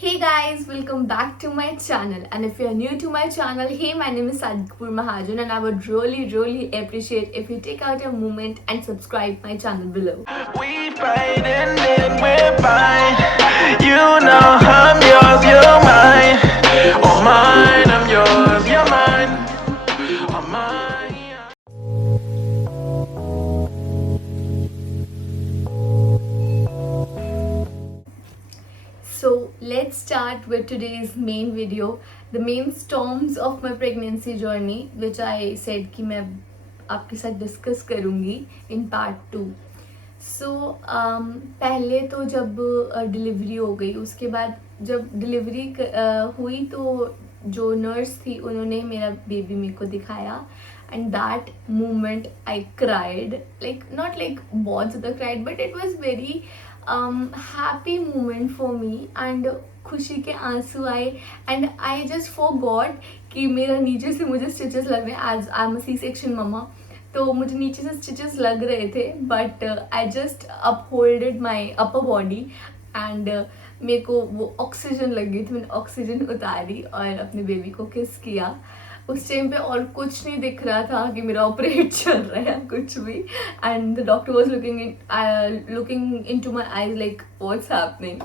Hey guys, welcome back to my channel. And if you're new to my channel, hey, my name is Sadhguru Mahajan, and I would really appreciate if you take out a moment and subscribe my channel below. We fight and then we're fine. You know I'm yours, you're mine. Oh mine, I'm yours, you're mine. Oh mine. So let's start with today's main video, the main storms of my pregnancy journey, which I said कि मैं आपके साथ discuss करूँगी in part 2. सो पहले तो जब delivery हो गई, उसके बाद जब डिलीवरी हुई तो जो नर्स थी उन्होंने मेरा बेबी मेरे को दिखाया and that moment I cried, like not like बहुत ज़्यादा cried, but it was very happy moment for me and खुशी के आंसू आए एंड आई जस्ट फॉरगॉट कि मेरा नीचे से मुझे स्टिचेस लग रहे हैं as I am a C section mama. तो मुझे नीचे से स्टिचेस लग रहे थे, but I just upholded my upper body एंड मेरे को वो ऑक्सीजन लग गई थी. मैंने ऑक्सीजन उतारी और अपने बेबी को किस किया. उस टाइम पे और कुछ नहीं दिख रहा था कि मेरा ऑपरेट चल रहा है कुछ भी, and the doctor was looking into my eyes like what's happening.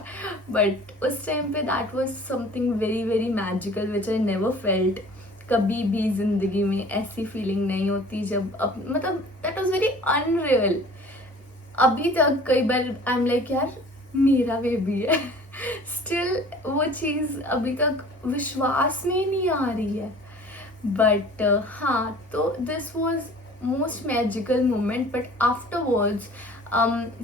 But उस टाइम पे that was something very magical which I never felt. कभी भी जिंदगी में ऐसी फीलिंग नहीं होती जब मतलब दैट वॉज वेरी अनरियल. अभी तक कई बार आई एम लाइक यार मेरा बेबी है. स्टिल वो चीज़ अभी तक विश्वास में नहीं आ रही है. बट हाँ, तो this was most magical moment. But afterwards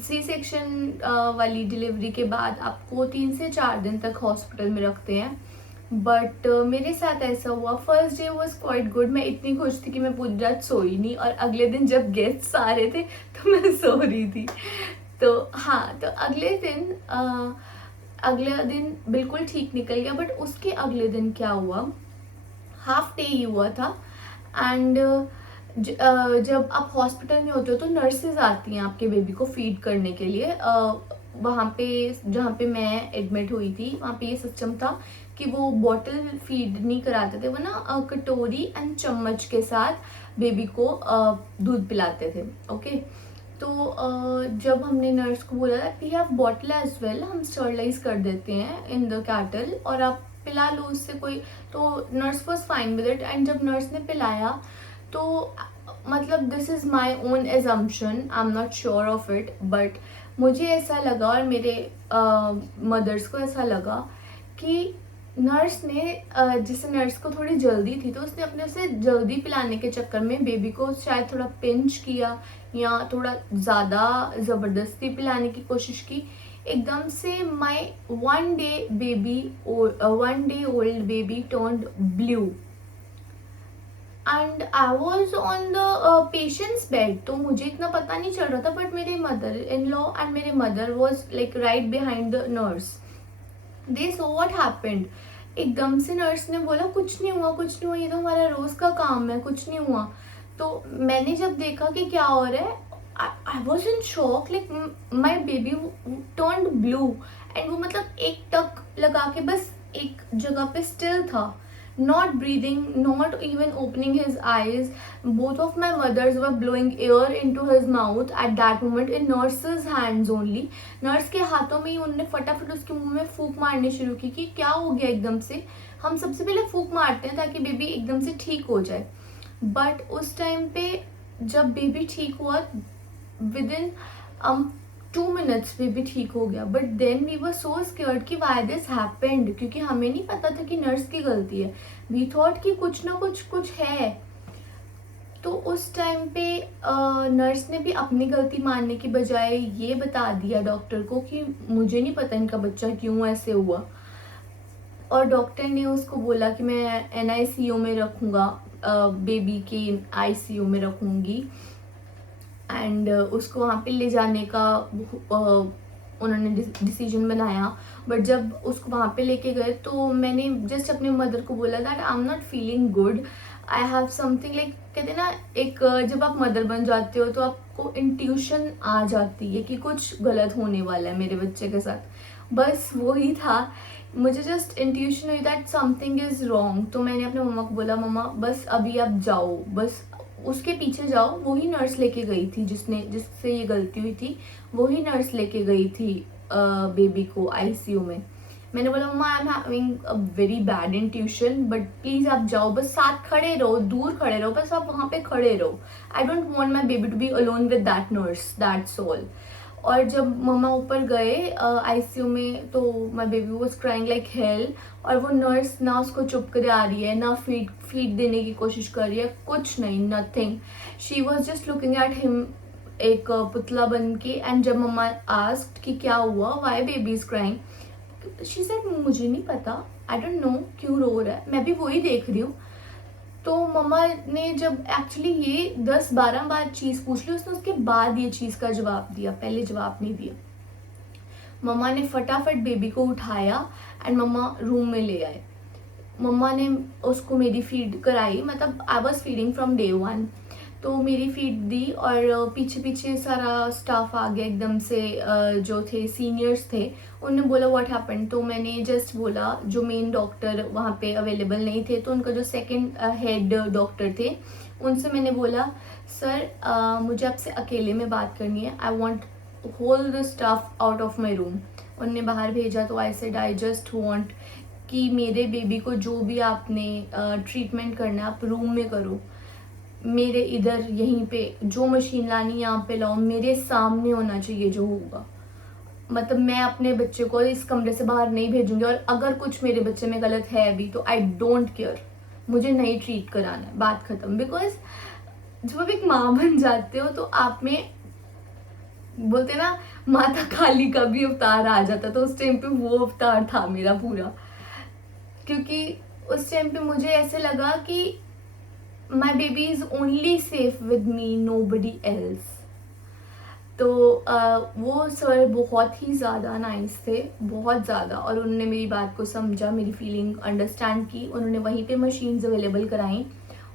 C section वाली डिलीवरी के बाद आपको 3 से 4 दिन तक हॉस्पिटल में रखते हैं. बट मेरे साथ ऐसा हुआ, first day was quite good. मैं इतनी खुश थी कि मैं पूरी रात सोई नहीं, और अगले दिन जब गेस्ट्स आ रहे थे तो मैं सो रही थी. तो हाँ, तो अगले दिन बिल्कुल ठीक निकल गया. बट उसके अगले दिन क्या हुआ, हाफ डे ही हुआ था एंड जब आप हॉस्पिटल में होते हो तो नर्सेज आती हैं आपके बेबी को फीड करने के लिए. वहाँ पे जहाँ पे मैं एडमिट हुई थी वहाँ पे ये सिस्टम था कि वो बॉटल फीड नहीं कराते थे, वो ना कटोरी एंड चम्मच के साथ बेबी को दूध पिलाते थे. ओके, तो जब हमने नर्स को बोला था we have bottle as well, हम स्टरलाइज कर देते हैं इन द कैटल और आप पिला लो उससे कोई, तो nurse was fine with it. And जब नर्स ने पिलाया तो मतलब this is my own assumption, I am not sure of it, but मुझे ऐसा लगा और मेरे मदर्स को ऐसा लगा कि नर्स ने जिसे नर्स को थोड़ी जल्दी थी तो उसने अपने से जल्दी पिलाने के चक्कर में बेबी को शायद थोड़ा पिंच किया या थोड़ा ज़्यादा ज़बरदस्ती पिलाने की कोशिश की. एकदम से माई 1 day old baby turned blue and I was on the patients bed. तो मुझे इतना पता नहीं चल रहा था, बट मेरे मदर इन लॉ एंड मेरे mother was like right behind the nurse. They so what happened. एकदम से नर्स ने बोला कुछ नहीं हुआ, ये तो हमारा रोज का काम है, कुछ नहीं हुआ. तो मैंने जब देखा कि क्या हो रहा है, I was in shock, like my baby turned blue and वो मतलब एक टक लगा के बस एक जगह पे still था, not breathing, not even opening his eyes. Both of my mothers were blowing air into his mouth at that moment in nurse's hands only. Nurse के हाथों में ही उन्होंने फटाफट उसके मुंह में फूंक मारनी शुरू की कि क्या हो गया एकदम से. हम सबसे पहले फूंक मारते हैं ताकि बेबी एकदम से ठीक हो जाए. बट उस टाइम पे जब बेबी ठीक हुआ विदिन 2 minutes बेबी ठीक हो गया. But then we were so scared कि वाई दिस हैपेंड, क्योंकि हमें नहीं पता था कि नर्स की गलती है. वी थॉट कि कुछ ना कुछ है. तो उस टाइम पे नर्स ने भी अपनी गलती मानने की बजाय ये बता दिया डॉक्टर को कि मुझे नहीं पता इनका बच्चा क्यों ऐसे हुआ. और डॉक्टर ने उसको बोला कि मैं NICU में रखूँगा, बेबी के ICU में रखूँगी एंड उसको वहाँ पे ले जाने का उन्होंने डिसीजन बनाया. बट जब उसको वहाँ पे लेके गए तो मैंने जस्ट अपने मदर को बोला that I am not feeling good, I have something like, कहते हैं ना एक जब आप मदर बन जाते हो तो आपको इंट्यूशन आ जाती है कि कुछ गलत होने वाला है मेरे बच्चे के साथ. बस वही था मुझे जस्ट इंट्यूशन हुई दैट समथिंग इज रॉन्ग। तो मैंने अपने मम्मा को बोला, मम्मा बस अभी आप जाओ, बस उसके पीछे जाओ। वही नर्स लेके गई थी जिससे ये गलती हुई थी, वही नर्स लेके गई थी बेबी को आईसीयू में। मैंने बोला मम्मा I am having a very bad intuition, but please आप जाओ, बस साथ खड़े रहो, दूर खड़े रहो, बस आप वहाँ पे खड़े रहो। I don't want my baby to be alone with that nurse, that's all. और जब मम्मा ऊपर गए आईसीयू में, तो my baby was crying like hell. और वो नर्स ना उसको चुप करे आ रही है, ना फीड देने की कोशिश कर रही है, कुछ नहीं, nothing. She was just looking at him एक पुतला बन के। एंड जब मम्मा आस्क्ड कि क्या हुआ, why baby is crying, she said मुझे नहीं पता, आई डोंट नो क्यों रो रहा है, मैं भी वही देख रही हूँ। तो मम्मा ने जब एक्चुअली ये 10-12 बार चीज़ पूछ ली, उसने उसके बाद ये चीज़ का जवाब दिया, पहले जवाब नहीं दिया। मम्मा ने फटाफट बेबी को उठाया एंड मम्मा रूम में ले आए। मम्मा ने उसको मेरी फीड कराई, मतलब I was feeding from day 1। तो मेरी फीड दी और पीछे पीछे सारा स्टाफ आ गया एकदम से, जो थे सीनियर्स थे, उन्होंने बोला व्हाट हैपेंड। तो मैंने जस्ट बोला, जो मेन डॉक्टर वहाँ पे अवेलेबल नहीं थे, तो उनका जो सेकंड हेड डॉक्टर थे, उनसे मैंने बोला सर मुझे आपसे अकेले में बात करनी है, I want whole the staff out of my room. उनने बाहर भेजा। तो I said I just want कि मेरे बेबी को जो भी आपने ट्रीटमेंट करना है आप रूम में करो, मेरे इधर यहीं पे जो मशीन लानी यहाँ पे लाओ, मेरे सामने होना चाहिए जो होगा। मतलब मैं अपने बच्चे को इस कमरे से बाहर नहीं भेजूंगी, और अगर कुछ मेरे बच्चे में गलत है भी तो आई डोंट केयर, मुझे नहीं ट्रीट कराना है, बात खत्म। बिकॉज जब आप एक माँ बन जाते हो तो आप में, बोलते ना, माता काली का भी अवतार आ जाता, तो उस टाइम पे वो अवतार था मेरा पूरा। क्योंकि उस टाइम पे मुझे ऐसे लगा कि my baby is only safe with me, nobody else. तो वो सर बहुत ही ज़्यादा नाइस थे, बहुत ज़्यादा। और उन्होंने मेरी बात को समझा, मेरी फीलिंग अंडरस्टैंड की। उन्होंने वहीं पे मशीन्स अवेलेबल कराई।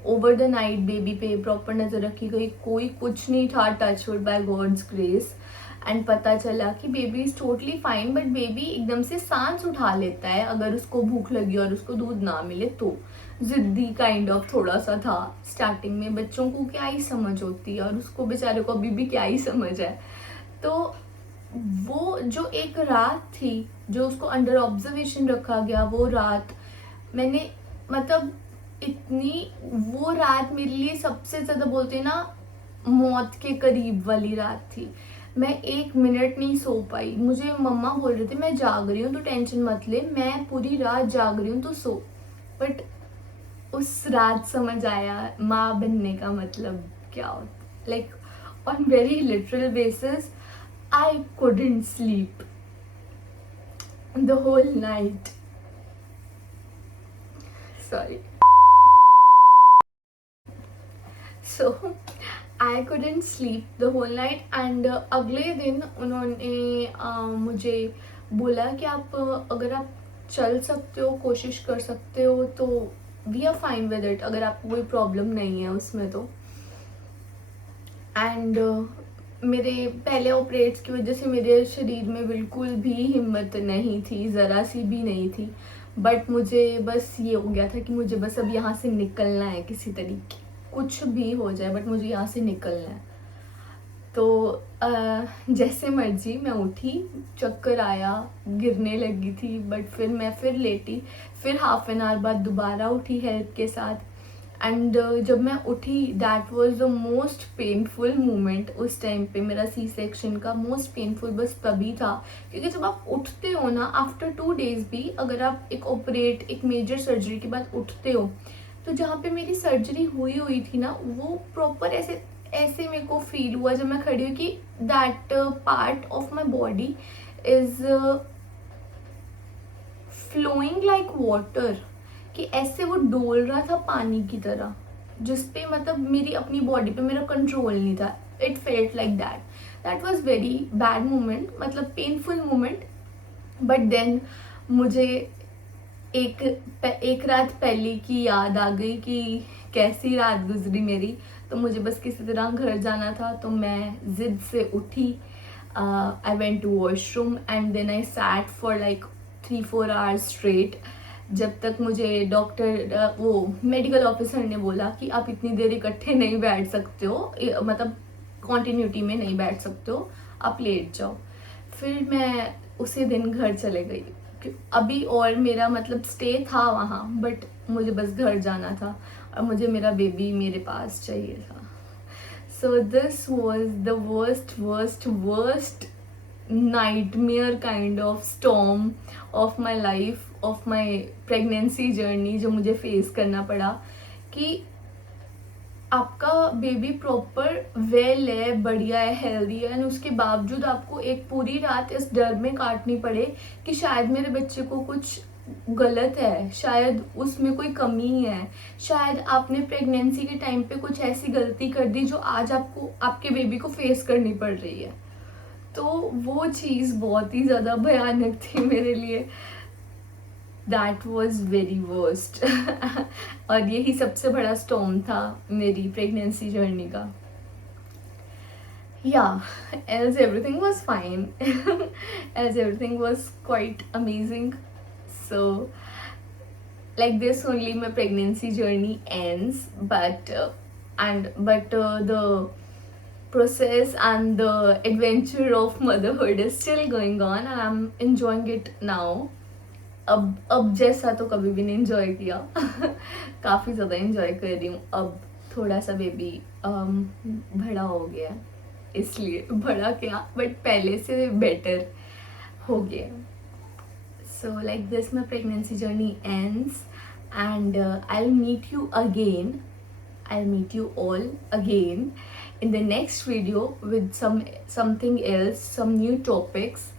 ओवर द नाइट बेबी पे प्रॉपर नज़र रखी गई, कोई कुछ नहीं था, touchwood by God's grace. And पता चला कि baby is totally fine, but baby एकदम से सांस उठा लेता है अगर उसको भूख लगी और उसको दूध ना मिले तो। ज़िद्दी काइंड ऑफ थोड़ा सा था स्टार्टिंग में, बच्चों को क्या ही समझ होती है, और उसको बेचारे को अभी भी क्या ही समझ है। तो वो जो एक रात थी जो उसको अंडर ऑब्जर्वेशन रखा गया, वो रात मैंने, मतलब इतनी, वो रात मेरे लिए सबसे ज़्यादा, बोलते हैं ना, मौत के करीब वाली रात थी। मैं 1 मिनट नहीं सो पाई। मुझे मम्मा बोल रहे थे मैं जाग रही हूँ तो टेंशन मत ले, मैं पूरी रात जाग रही हूँ तो सो। बट उस रात समझ आया माँ बनने का मतलब क्या होता। Like on very literal basis I couldn't sleep the whole night. Sorry. So I couldn't sleep the whole night and अगले दिन उन्होंने मुझे बोला कि आप अगर आप चल सकते हो, कोशिश कर सकते हो तो we are fine with it, अगर आपको कोई प्रॉब्लम नहीं है उसमें तो। एंड मेरे पहले ऑपरेट्स की वजह से मेरे शरीर में बिल्कुल भी हिम्मत नहीं थी, ज़रा सी भी नहीं थी। बट मुझे बस ये हो गया था कि मुझे बस अब यहाँ से निकलना है किसी तरीके, कुछ भी हो जाए बट मुझे यहाँ से निकलना है। तो जैसे मर्जी मैं उठी, चक्कर आया, गिरने लगी थी, बट फिर मैं फिर लेटी, फिर हाफ एन आवर बाद दोबारा उठी हेल्प के साथ। एंड जब मैं उठी, that was the most painful moment. उस टाइम पे मेरा सी सेक्शन का मोस्ट पेनफुल बस तभी था, क्योंकि जब आप उठते हो ना, आफ्टर 2 डेज भी, अगर आप एक मेजर सर्जरी के बाद उठते हो, तो जहाँ पे मेरी सर्जरी हुई थी ना, वो प्रॉपर ऐसे मेरे को फील हुआ जब मैं खड़ी हुई कि that part of my body is flowing like water, कि ऐसे वो डोल रहा था पानी की तरह, जिसपे मतलब मेरी अपनी बॉडी पे मेरा कंट्रोल नहीं था। It felt like that was very bad moment, मतलब पेनफुल मोमेंट। बट देन मुझे एक रात पहले की याद आ गई कि कैसी रात गुजरी मेरी। तो मुझे बस किसी तरह घर जाना था, तो मैं जिद से उठी। I went to washroom and then I sat for like 3-4 hours straight, जब तक मुझे डॉक्टर वो मेडिकल ऑफिसर ने बोला कि आप इतनी देर इकट्ठे नहीं बैठ सकते हो, मतलब कॉन्टिन्यूटी में नहीं बैठ सकते हो, आप लेट जाओ। फिर मैं उसी दिन घर चले गई। अभी और मेरा मतलब स्टे था वहाँ, बट मुझे बस घर जाना था और मुझे मेरा बेबी मेरे पास चाहिए था। So this was the worst nightmare kind of storm of my life, of my pregnancy journey, जो मुझे फेस करना पड़ा कि आपका बेबी प्रॉपर वेल है, बढ़िया है, हेल्दी है, एंड उसके बावजूद आपको एक पूरी रात इस डर में काटनी पड़े कि शायद मेरे बच्चे को कुछ गलत है, शायद उसमें कोई कमी है, शायद आपने प्रेगनेंसी के टाइम पे कुछ ऐसी गलती कर दी जो आज आपको आपके बेबी को फेस करनी पड़ रही है। तो वो चीज़ बहुत ही ज़्यादा भयानक थी मेरे लिए। That was very worst. और यही सबसे बड़ा स्टॉर्म था मेरी प्रेगनेंसी जर्नी का। Else everything was fine, else everything was quite amazing. So like this only my pregnancy journey ends, but the process and the adventure of motherhood is still going on and I'm enjoying it now. अब जैसा तो कभी भी नहीं enjoy किया। काफ़ी ज़्यादा enjoy कर रही हूँ। अब थोड़ा सा बेबी बड़ा हो गया, इसलिए बड़ा क्या, बट पहले से बेटर हो गया। So like this my pregnancy journey ends, and I'll meet you all again in the next video with something else, some new topics.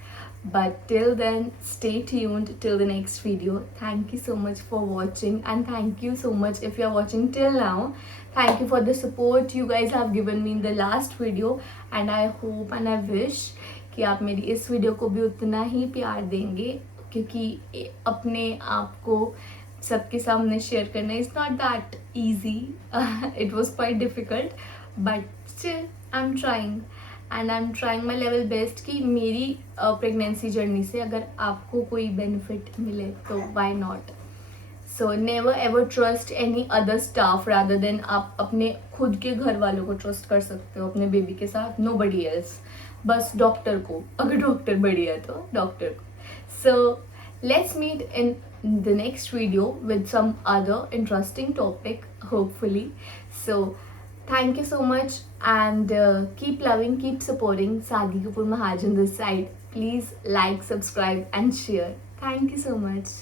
But till then, stay tuned till the next video. Thank you so much for watching, and thank you so much if you are watching till now. Thank you for the support you guys have given me in the last video, and I hope and I wish कि आप मेरी इस video को भी उतना ही प्यार देंगे, क्योंकि अपने आप को सबके सामने शेयर करना is not that easy. It was quite difficult, but still I am trying and I am trying my level best कि मेरी प्रेगनेंसी जर्नी से अगर आपको कोई बेनिफिट मिले तो why not. So never ever trust any other staff rather than आप अपने खुद के घर वालों को ट्रस्ट कर सकते हो अपने बेबी के साथ, नो बडी एल्स। बस डॉक्टर को, अगर डॉक्टर बढ़िया है तो डॉक्टर को। So let's meet in the next video with some other interesting topic, hopefully. So thank you so much, and keep loving, keep supporting Sagi Kapoor Mahajan this side. Please like, subscribe and share. Thank you so much.